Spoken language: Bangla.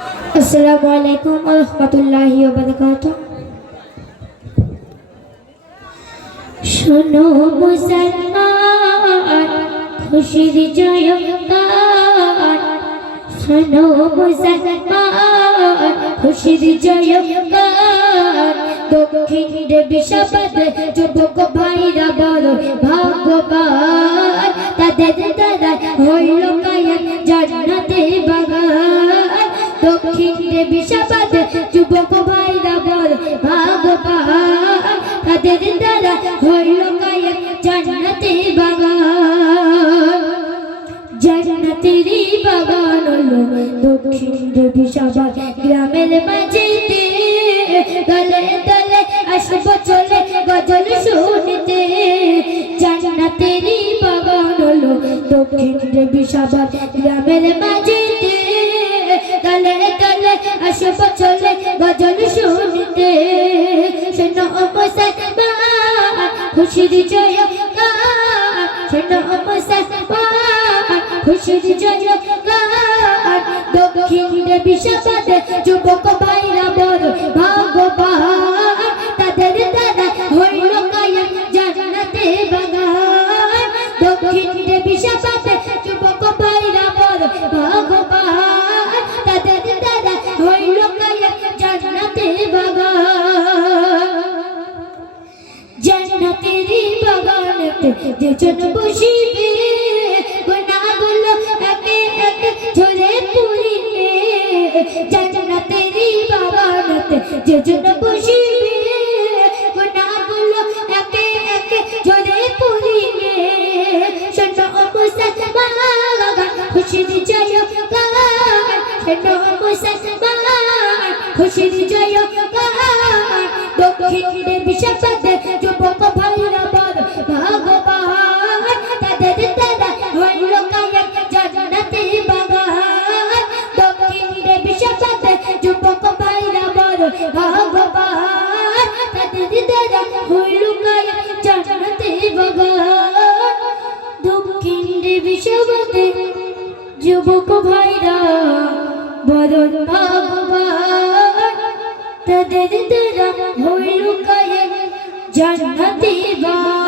আসসালামু আলাইকুম ওয়া রাহমাতুল্লাহি ওয়া বারাকাতুহু। শোনো মুসলমান, খুশির জয়গান। শোনো মুসলমান, খুশির জয়গান। দক্ষিণ দেবী শপথ, যুবক ভাইরা বলো ভাগ্যবান। তাদের দ্বারা হইল কায়েম জান্নাতের বাগান। দক্ষিণ দেবী শপথ, যুবক ভাইরা বলো ভাগ্যবান। তাদের দ্বারা হইল কায়েম জান্নাতের বাগান। জান্নাতেরই বাগান হলো দক্ষিণ দেবী শপথ। গ্রামের মাঝেতে দলে দলে আসব চলে গজল শুনতে। জান্নাতেরই বাগান হলো দক্ষিণ দেবী শপথ। গ্রামের মাঝেতে দলে দলে আসব চলে গজল শুনতে। শোনো মুসলমান, খুশির জয়গান। শোনো মুসলমান, খুশির জয়গান। দক্ষিণ দেবী শপথ, যুবক ভাইরা বলো ভাগ্যবান। তাদের দ্বারা হইল কায়েম জান্নাতের বাগান। দক্ষিণ দেবী শপথ, যুবক ভাইরা বলো ভাগ্যবান। তাদের দ্বারা হইল কায়েম জান্নাতের বাগান। জান্নাতেরই বাগানেতে যেজন বসিবে, গুনাহগুলো একে একে ঝরে পড়িবে। জান্নাতেরই বাগানেতে যেজন বসিবে, গুনাহগুলো একে একে ঝরে পড়িবে। শোনো মুসলমান, খুশির জয়গান। শোনো মুসলমান, খুশির জয়গান। দক্ষিণ দেবী শপথ, যুবক ভাইরা বলো ভাগ্যবান। তাদের দ্বারা হইল কায়েম জান্নাতের বাগান। দক্ষিণ দেবী শপথ, যুবক ভাইরা বলো ভাগ্যবান। তাদের দ্বারা হইল কায়েম জান্নাতের বাগান। দক্ষিণ দেবী শপথ, যুবক ভাইরা বলো ভাগ্যবান। তাদের দ্বারা হইল কায়েম জান্নাতের বাগান।